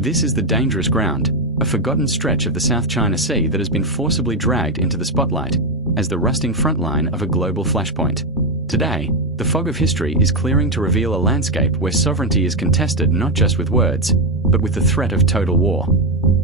This is the dangerous ground, a forgotten stretch of the South China Sea that has been forcibly dragged into the spotlight as the rusting front line of a global flashpoint. Today, the fog of history is clearing to reveal a landscape where sovereignty is contested not just with words, but with the threat of total war.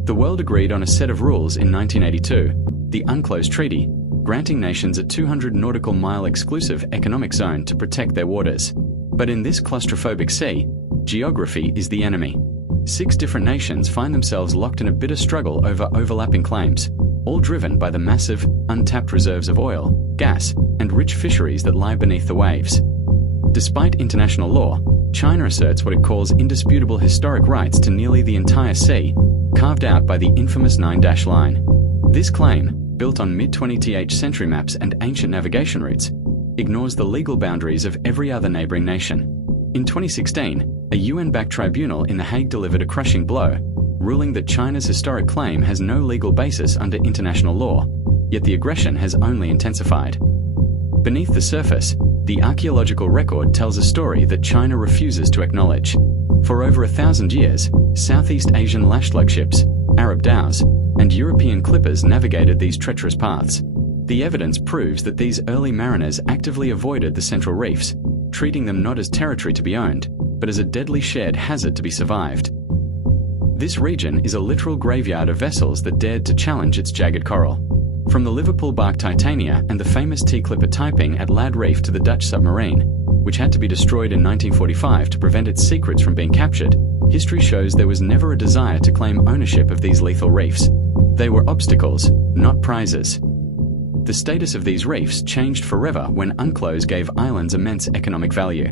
The world agreed on a set of rules in 1982, the UNCLOS Treaty, granting nations a 200 nautical mile exclusive economic zone to protect their waters. But in this claustrophobic sea, geography is the enemy. 6 different nations find themselves locked in a bitter struggle over overlapping claims, all driven by the massive, untapped reserves of oil, gas, and rich fisheries that lie beneath the waves. Despite international law, China asserts what it calls indisputable historic rights to nearly the entire sea, carved out by the infamous 9-dash line. This claim, built on mid-20th century maps and ancient navigation routes, ignores the legal boundaries of every other neighboring nation. In 2016, a UN-backed tribunal in The Hague delivered a crushing blow, ruling that China's historic claim has no legal basis under international law, yet the aggression has only intensified. Beneath the surface, the archaeological record tells a story that China refuses to acknowledge. For over 1,000 years, Southeast Asian lashlug ships, Arab dhows, and European clippers navigated these treacherous paths. The evidence proves that these early mariners actively avoided the central reefs, treating them not as territory to be owned, but as a deadly shared hazard to be survived. This region is a literal graveyard of vessels that dared to challenge its jagged coral. From the Liverpool bark Titania and the famous T-Clipper Taiping at Lad Reef to the Dutch submarine, which had to be destroyed in 1945 to prevent its secrets from being captured, history shows there was never a desire to claim ownership of these lethal reefs. They were obstacles, not prizes. The status of these reefs changed forever when UNCLOS gave islands immense economic value.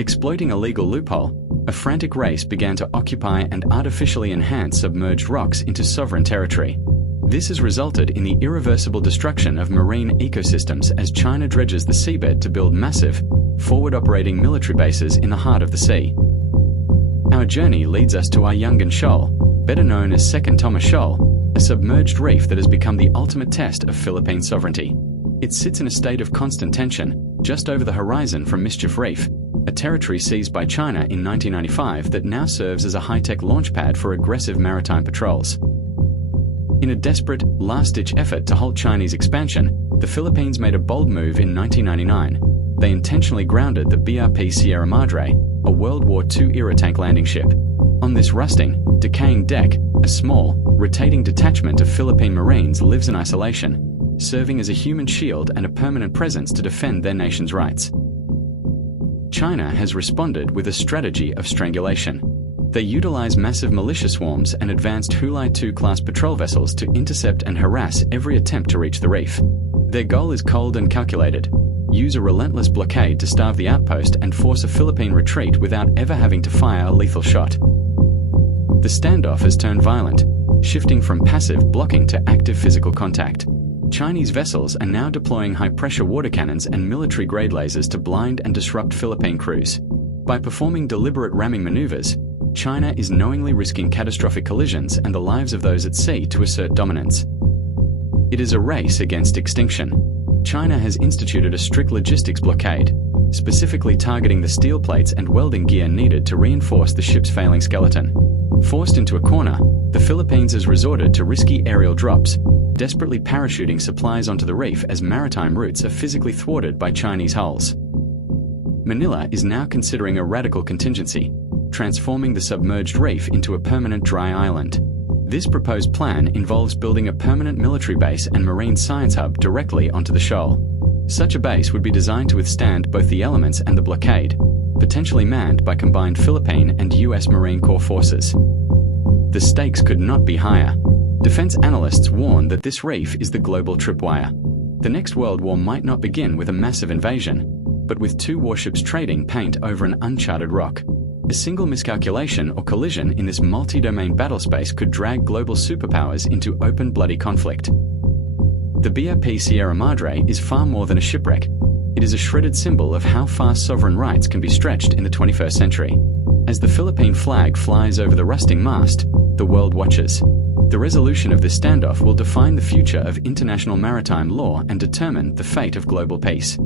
Exploiting a legal loophole, a frantic race began to occupy and artificially enhance submerged rocks into sovereign territory. This has resulted in the irreversible destruction of marine ecosystems as China dredges the seabed to build massive, forward-operating military bases in the heart of the sea. Our journey leads us to Ayungin Shoal, better known as Second Thomas Shoal, a submerged reef that has become the ultimate test of Philippine sovereignty. It sits in a state of constant tension, just over the horizon from Mischief Reef, a territory seized by China in 1995 that now serves as a high-tech launch pad for aggressive maritime patrols. In a desperate, last-ditch effort to halt Chinese expansion, the Philippines made a bold move in 1999. They intentionally grounded the BRP Sierra Madre, a World War II-era tank landing ship. On this rusting, decaying deck, a small, rotating detachment of Philippine Marines lives in isolation, serving as a human shield and a permanent presence to defend their nation's rights. China has responded with a strategy of strangulation. They utilize massive militia swarms and advanced Hulai II-class patrol vessels to intercept and harass every attempt to reach the reef. Their goal is cold and calculated: use a relentless blockade to starve the outpost and force a Philippine retreat without ever having to fire a lethal shot. The standoff has turned violent, shifting from passive blocking to active physical contact. Chinese vessels are now deploying high-pressure water cannons and military-grade lasers to blind and disrupt Philippine crews. By performing deliberate ramming maneuvers, China is knowingly risking catastrophic collisions and the lives of those at sea to assert dominance. It is a race against extinction. China has instituted a strict logistics blockade, specifically targeting the steel plates and welding gear needed to reinforce the ship's failing skeleton. Forced into a corner, the Philippines has resorted to risky aerial drops, desperately parachuting supplies onto the reef as maritime routes are physically thwarted by Chinese hulls. Manila is now considering a radical contingency, transforming the submerged reef into a permanent dry island. This proposed plan involves building a permanent military base and marine science hub directly onto the shoal. Such a base would be designed to withstand both the elements and the blockade, potentially manned by combined Philippine and US Marine Corps forces. The stakes could not be higher. Defense analysts warn that this reef is the global tripwire. The next World War might not begin with a massive invasion, but with 2 warships trading paint over an uncharted rock. A single miscalculation or collision in this multi-domain battlespace could drag global superpowers into open bloody conflict. The BRP Sierra Madre is far more than a shipwreck. It is a shredded symbol of how far sovereign rights can be stretched in the 21st century. As the Philippine flag flies over the rusting mast, the world watches. The resolution of this standoff will define the future of international maritime law and determine the fate of global peace.